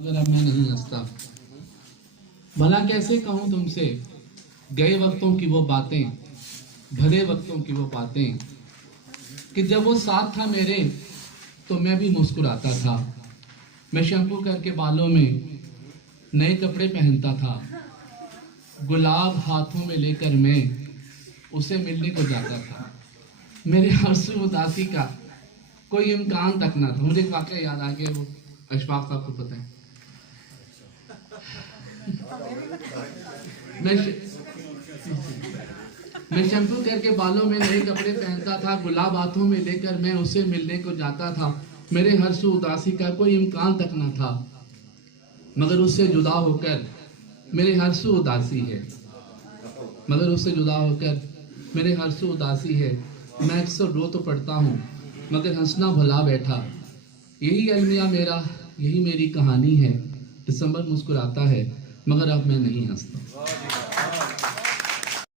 अगर अब मैं नहीं हंसता, भला कैसे कहूँ तुमसे गए वक्तों की वो बातें, भले वक्तों की वो बातें, कि जब वो साथ था मेरे तो मैं भी मुस्कुराता था। मैं शैम्पू करके बालों में नए कपड़े पहनता था, गुलाब हाथों में लेकर मैं उसे मिलने को जाता था। मेरे हर्षु उदासी का कोई इम्कान तक ना था। मुझे एक वाकया याद आ गया, वो अशफाक साहब को पता है। मैं शैम्पू करके बालों में नए कपड़े पहनता था, गुलाब हाथों में लेकर मैं उसे मिलने को जाता था। मेरे हर्षु उदासी का कोई इम्कान तक न था, मगर उससे जुदा होकर मेरे हर्षु उदासी है, मगर उससे जुदा होकर मेरे हर्षु उदासी है। मैं अक्सर रो तो पड़ता हूँ, मगर हंसना भुला बैठा। यही अलमिया मेरा, यही मेरी कहानी है। दिसंबर मुस्कुराता है, मगर अब मैं नहीं हंसता।